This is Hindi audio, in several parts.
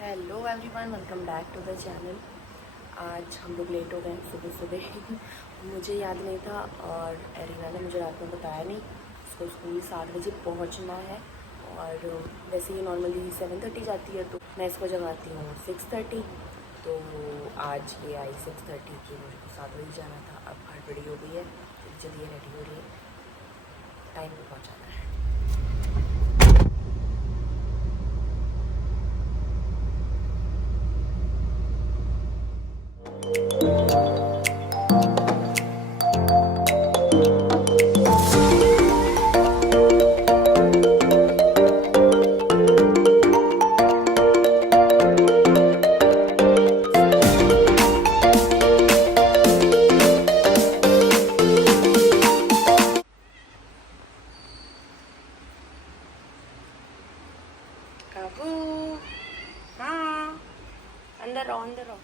Hello everyone, welcome back to the channel. आज हम लोग लेट हो गए सुबह सुबह। मुझे याद नहीं था और एरिना ने मुझे रात में बताया नहीं। उसको स्कूल 7 बजे पहुंचना है और वैसे ही नॉर्मली 7:30 जाती है, तो मैं इसको जगाती हूँ 6:30। तो आज ये आई 6:30 की, मुझे 7 बजे जाना था। अब हड़बड़ी हो गई है, जल्दी रेडी हो रही है, टाइम पर पहुँचाना है। काबू, हाँ, अंदर रहो, अंदर रहो।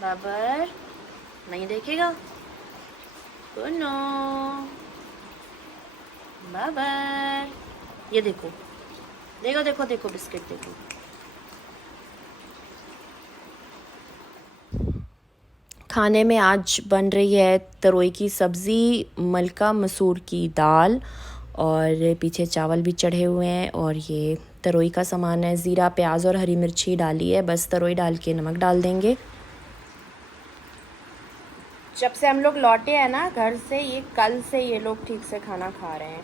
बाबर नहीं देखेगा। नो बाबर, ये देखो देखो देखो देखो, बिस्किट देखो। खाने में आज बन रही है तरोई की सब्ज़ी, मलका मसूर की दाल और पीछे चावल भी चढ़े हुए हैं। और ये तरोई का सामान है, ज़ीरा, प्याज और हरी मिर्ची डाली है, बस तरोई डाल के नमक डाल देंगे। जब से हम लोग लौटे हैं ना घर से, ये कल से ये लोग ठीक से खाना खा रहे हैं।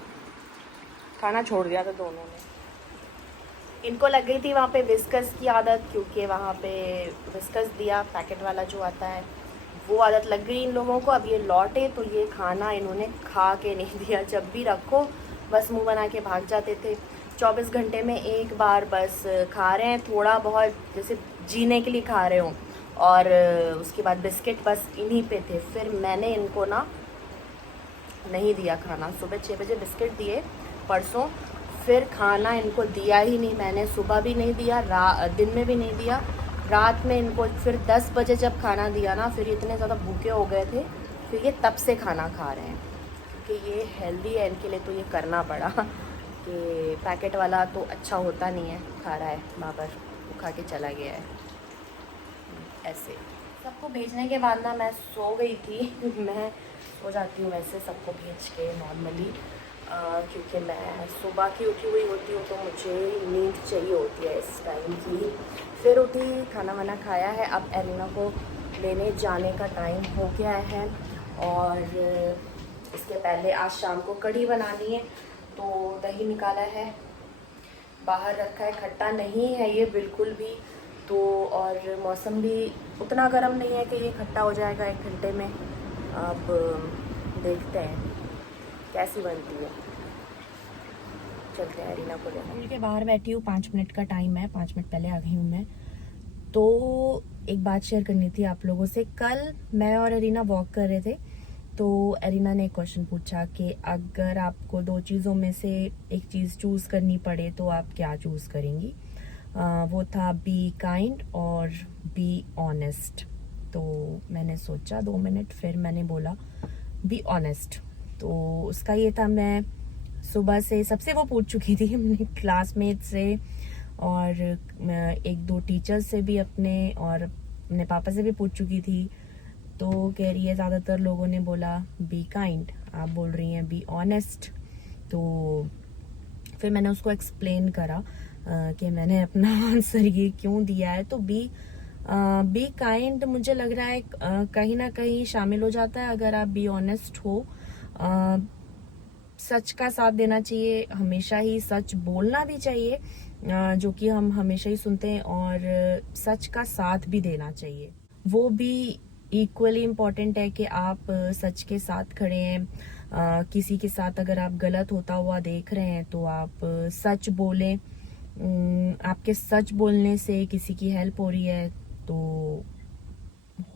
खाना छोड़ दिया था दोनों ने। इनको लग गई थी वहाँ पे विस्कस की आदत, क्योंकि वहाँ पे विस्कस दिया पैकेट वाला जो आता है, वो आदत लग गई इन लोगों को। अब ये लौटे तो ये खाना इन्होंने खा के नहीं दिया। जब भी रखो बस मुंह बना के भाग जाते थे। 24 घंटे में एक बार बस खा रहे हैं, थोड़ा बहुत जैसे जीने के लिए खा रहे हो। और उसके बाद बिस्किट बस इन्हीं पे थे। फिर मैंने इनको ना नहीं दिया खाना। सुबह 6 बजे बिस्किट दिए परसों, फिर खाना इनको दिया ही नहीं मैंने। सुबह भी नहीं दिया, दिन में भी नहीं दिया, रात में इनको फिर 10 बजे जब खाना दिया ना, फिर इतने ज़्यादा भूखे हो गए थे, फिर ये तब से खाना खा रहे हैं। क्योंकि ये हेल्दी है इनके लिए, तो ये करना पड़ा कि पैकेट वाला तो अच्छा होता नहीं है। खा रहा है बाबर, वो खा के चला गया है ऐसे। सबको भेजने के बाद ना मैं सो गई थी। मैं सो जाती हूँ वैसे सबको भेज के नॉर्मली, क्योंकि मैं सुबह की उठी हुई होती हूँ, तो मुझे नींद चाहिए होती है इस टाइम की। फिर उठी, खाना वाना खाया है, अब एरिना को लेने जाने का टाइम हो गया है। और इसके पहले आज शाम को कढ़ी बनानी है, तो दही निकाला है, बाहर रखा है। खट्टा नहीं है ये बिल्कुल भी, तो और मौसम भी उतना गर्म नहीं है कि ये खट्टा हो जाएगा 1 घंटे में। अब देखते हैं कैसी बनती है। चलते हैं एरिना को लेकर। स्कूल के बाहर बैठी हूँ, 5 मिनट का टाइम है, 5 मिनट पहले आ गई हूँ मैं। तो एक बात शेयर करनी थी आप लोगों से। कल मैं और एरिना वॉक कर रहे थे, तो एरिना ने एक क्वेश्चन पूछा कि अगर आपको 2 चीज़ों में से एक चीज़ चूज़ करनी पड़े तो आप क्या चूज़ करेंगी। वो था बी काइंड और बी ऑनेस्ट। तो मैंने सोचा 2 मिनट, फिर मैंने बोला बी ऑनेस्ट। तो उसका ये था, मैं सुबह से सबसे वो पूछ चुकी थी, अपने क्लासमेट से और 1-2 टीचर से भी अपने, और अपने पापा से भी पूछ चुकी थी। तो कह रही है ज़्यादातर लोगों ने बोला बी काइंड, आप बोल रही हैं बी ऑनेस्ट। तो फिर मैंने उसको एक्सप्लेन करा कि मैंने अपना आंसर ये क्यों दिया है। तो बी काइंड मुझे लग रहा है कहीं ना कहीं शामिल हो जाता है। अगर आप बी ऑनेस्ट हो, सच का साथ देना चाहिए, हमेशा ही सच बोलना भी चाहिए, जो कि हम हमेशा ही सुनते हैं, और सच का साथ भी देना चाहिए। वो भी इक्वली इम्पॉर्टेंट है कि आप सच के साथ खड़े हैं। किसी के साथ अगर आप गलत होता हुआ देख रहे हैं तो आप सच बोलें। आपके सच बोलने से किसी की हेल्प हो रही है तो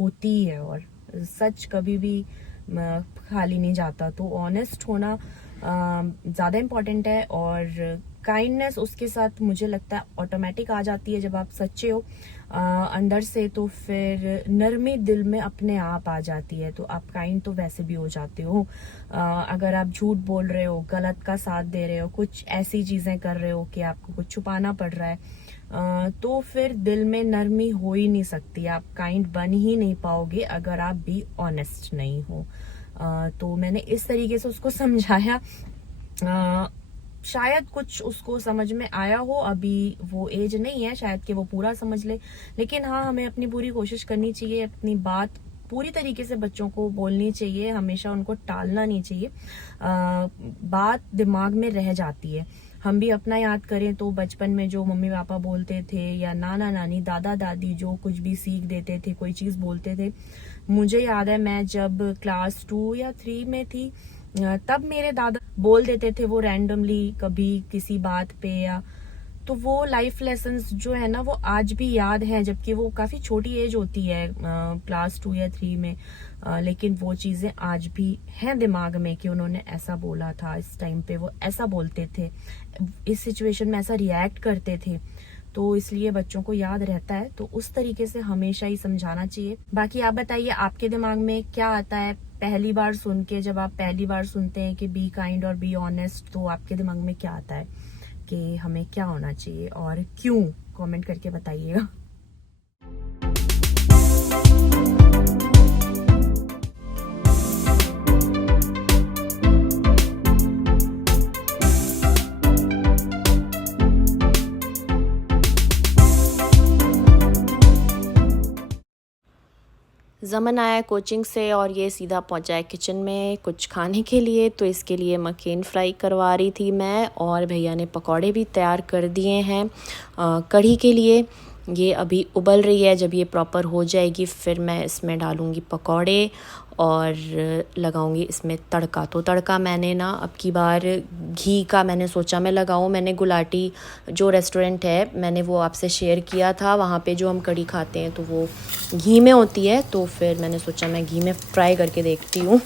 होती है, और सच कभी भी खाली नहीं जाता। तो ऑनेस्ट होना ज़्यादा इम्पॉर्टेंट है। और काइंडनेस उसके साथ मुझे लगता है ऑटोमेटिक आ जाती है जब आप सच्चे हो अंदर से, तो फिर नरमी दिल में अपने आप आ जाती है, तो आप काइंड तो वैसे भी हो जाते हो। अगर आप झूठ बोल रहे हो, गलत का साथ दे रहे हो, कुछ ऐसी चीजें कर रहे हो कि आपको कुछ छुपाना पड़ रहा है, तो फिर दिल में नरमी हो ही नहीं सकती, आप काइंड बन ही नहीं पाओगे अगर आप भी ऑनेस्ट नहीं हो। तो मैंने इस तरीके से उसको समझाया। शायद कुछ उसको समझ में आया हो, अभी वो एज नहीं है शायद कि वो पूरा समझ ले, लेकिन हाँ, हमें अपनी पूरी कोशिश करनी चाहिए, अपनी बात पूरी तरीके से बच्चों को बोलनी चाहिए, हमेशा उनको टालना नहीं चाहिए। बात दिमाग में रह जाती है। हम भी अपना याद करें तो बचपन में जो मम्मी पापा बोलते थे या नाना नानी दादा दादी जो कुछ भी सीख देते थे, कोई चीज बोलते थे, मुझे याद है मैं जब क्लास 2 या 3 में थी तब मेरे दादा बोल देते थे वो रैंडमली कभी किसी बात पे, या तो वो लाइफ लेसन्स जो है ना वो आज भी याद है, जबकि वो काफी छोटी एज होती है क्लास 2 या 3 में, लेकिन वो चीजें आज भी हैं दिमाग में कि उन्होंने ऐसा बोला था, इस टाइम पे वो ऐसा बोलते थे, इस सिचुएशन में ऐसा रिएक्ट करते थे, तो इसलिए बच्चों को याद रहता है। तो उस तरीके से हमेशा ही समझाना चाहिए। बाकी आप बताइए आपके दिमाग में क्या आता है पहली बार सुन के, जब आप पहली बार सुनते हैं कि बी काइंड और बी ऑनेस्ट, तो आपके दिमाग में क्या आता है कि हमें क्या होना चाहिए और क्यों? कमेंट करके बताइएगा। ज़मन आया कोचिंग से और ये सीधा पहुंचा है किचन में कुछ खाने के लिए। तो इसके लिए मकेन फ्राई करवा रही थी मैं, और भैया ने पकौड़े भी तैयार कर दिए हैं कढ़ी के लिए। ये अभी उबल रही है, जब ये प्रॉपर हो जाएगी फिर मैं इसमें डालूँगी पकौड़े और लगाऊंगी इसमें तड़का। तो तड़का मैंने ना अब की बार घी का मैंने सोचा मैं लगाऊं। मैंने गुलाटी जो रेस्टोरेंट है मैंने वो आपसे शेयर किया था, वहाँ पे जो हम कढ़ी खाते हैं तो वो घी में होती है, तो फिर मैंने सोचा मैं घी में फ्राई करके देखती हूँ।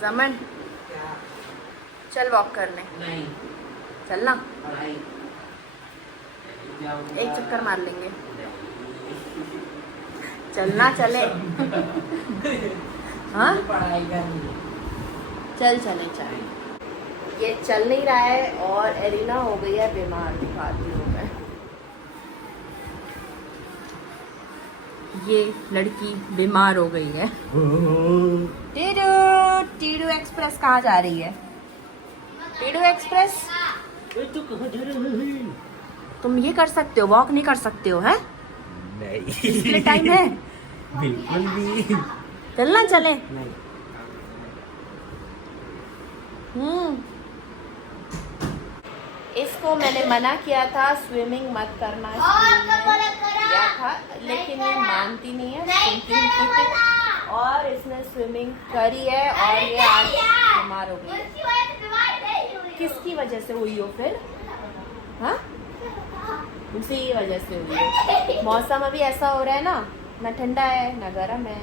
ज़मन चल वॉक करने। नहीं चलना, एक चक्कर मार लेंगे, चलना चले। हाँ चल चले चले। ये चल नहीं रहा है और एरिना हो गई है बीमार, दिखाती हूँ मैं। ये लड़की बीमार हो गई है। टीडू टीडू एक्सप्रेस कहाँ जा रही है? टीडू एक्सप्रेस तुम ये कर सकते हो, वॉक नहीं कर सकते हो? है नहीं, इसके लिए टाइम है? बिल्कुल भी। चलना चले। इसको मैंने मना किया था स्विमिंग मत करना किया था, लेकिन ये मानती नहीं है और इसने स्विमिंग करी है और ये आज बीमार हो गई। किसकी वजह से हुई हो फिर? हाँ उसी वजह से हुई है। मौसम अभी ऐसा हो रहा है ना ठंडा है ना गर्म है,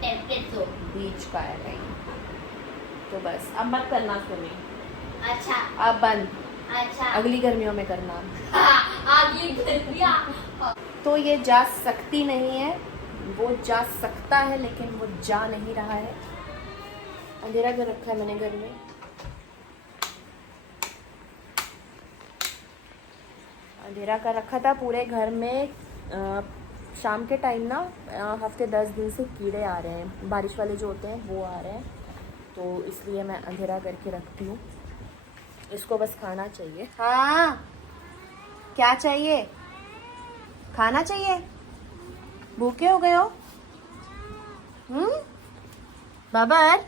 बीच का है कहीं, तो बस अब मत करना स्विमिंग। अच्छा अब बंद। अच्छा अगली गर्मियों में करना। अगली गर्मियाँ। तो ये जा सकती नहीं है, वो जा सकता है लेकिन वो जा नहीं रहा है। अंधेरा कर रखा है मैंने घर में। अंधेरा कर रखा था पूरे घर में। शाम के टाइम ना हफ्ते 10 दिन से कीड़े आ रहे हैं, बारिश वाले जो होते हैं वो आ रहे हैं, तो इसलिए मैं अंधेरा करके रखती हूँ। इसको बस खाना चाहिए। हाँ क्या चाहिए? खाना चाहिए? भूखे हो गए हो? बाबर,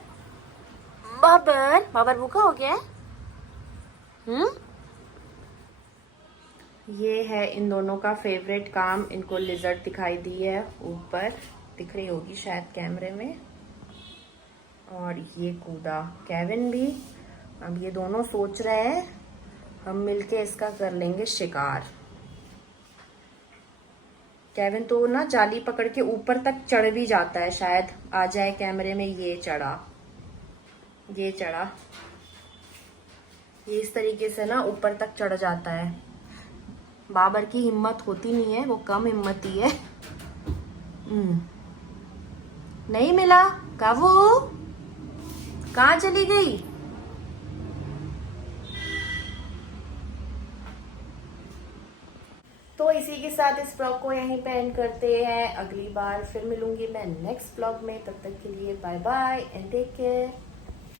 बाबर, बाबर भूखा हो गया है? ये है इन दोनों का फेवरेट काम। इनको लिजर्ड दिखाई दी है ऊपर, दिख रही होगी शायद कैमरे में, और ये कूदा केविन भी। अब ये दोनों सोच रहे हैं हम मिलके इसका कर लेंगे शिकार। केविन तो ना जाली पकड़ के ऊपर तक चढ़ भी जाता है, शायद आ जाए कैमरे में। ये चढ़ा, ये चढ़ा, ये इस तरीके से ना ऊपर तक चढ़ जाता है। बाबर की हिम्मत होती नहीं है, वो कम हिम्मती है। नहीं मिला। काबू कहाँ चली गई? तो इसी के साथ इस ब्लॉग को यहीं पे एंड करते हैं। अगली बार फिर मिलूंगी मैं नेक्स्ट ब्लॉग में। तब तक के लिए bye bye and take care.